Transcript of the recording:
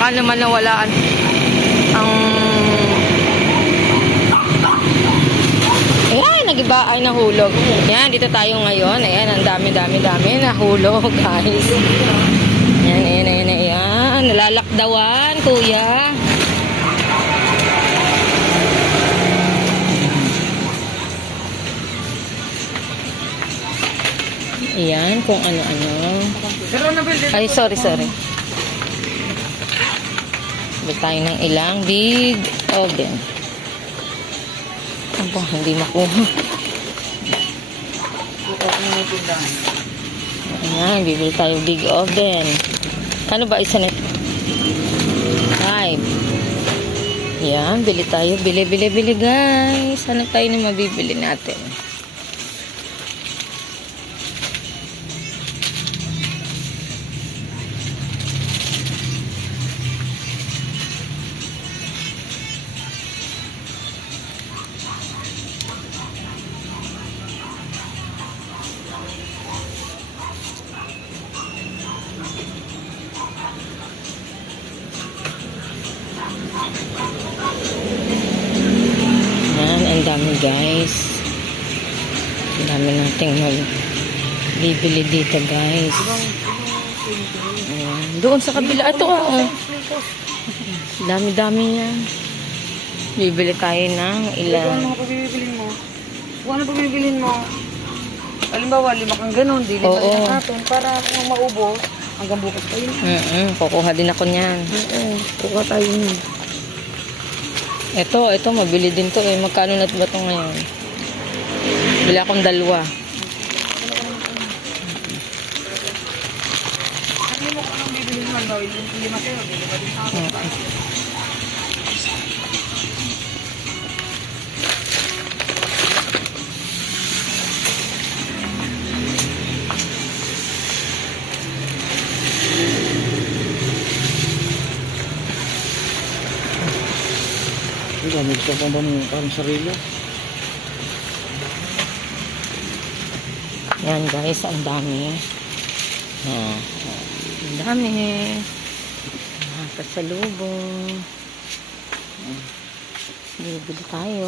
baka naman nawala ang, Ayan, nag-iba ay nahulog. Ayan, dito tayo ngayon. Ayan, ang dami-dami-dami nahulog, guys. Ayan, ayan, ayan, ayan. Nalalakdawan, kuya. Ayan, kung ano-ano. Ay, sorry, sorry. Bili tayo ng ilang big oven. Aba, hindi makuha. Ayan, bibili tayo big oven. Ano ba isa nito? Five. Ayan, bili tayo. Bili, bili, bili guys. Ano tayo na mabibili natin? Ayan, ang dami guys. Ang dami nating bibili dito guys. Ayan. Doon sa kabila. Ito ah. oh. Dami-dami yan. Bibili tayo ng ilan. ano pa bibilin mo? Kung ano pa bibilin mo? Halimbawa, lima kang ganun, di lima Oo. rin natin para kung maubos, hanggang bukas pa yun. Mm kukuha din ako niyan. Oo, kuha tayo yun. Ito, ito, mabili din to eh. Magkano na ba ito ngayon? Bili akong dalawa. Ano mo kung anong bibilin mo? Halimbawa, yung lima sa'yo, di lima din sa akin. Hindi, may gusto pa ba mo parang sarili? Yan guys, ang dami. Oh, ang dami. Nakakasalubong. Bibili tayo.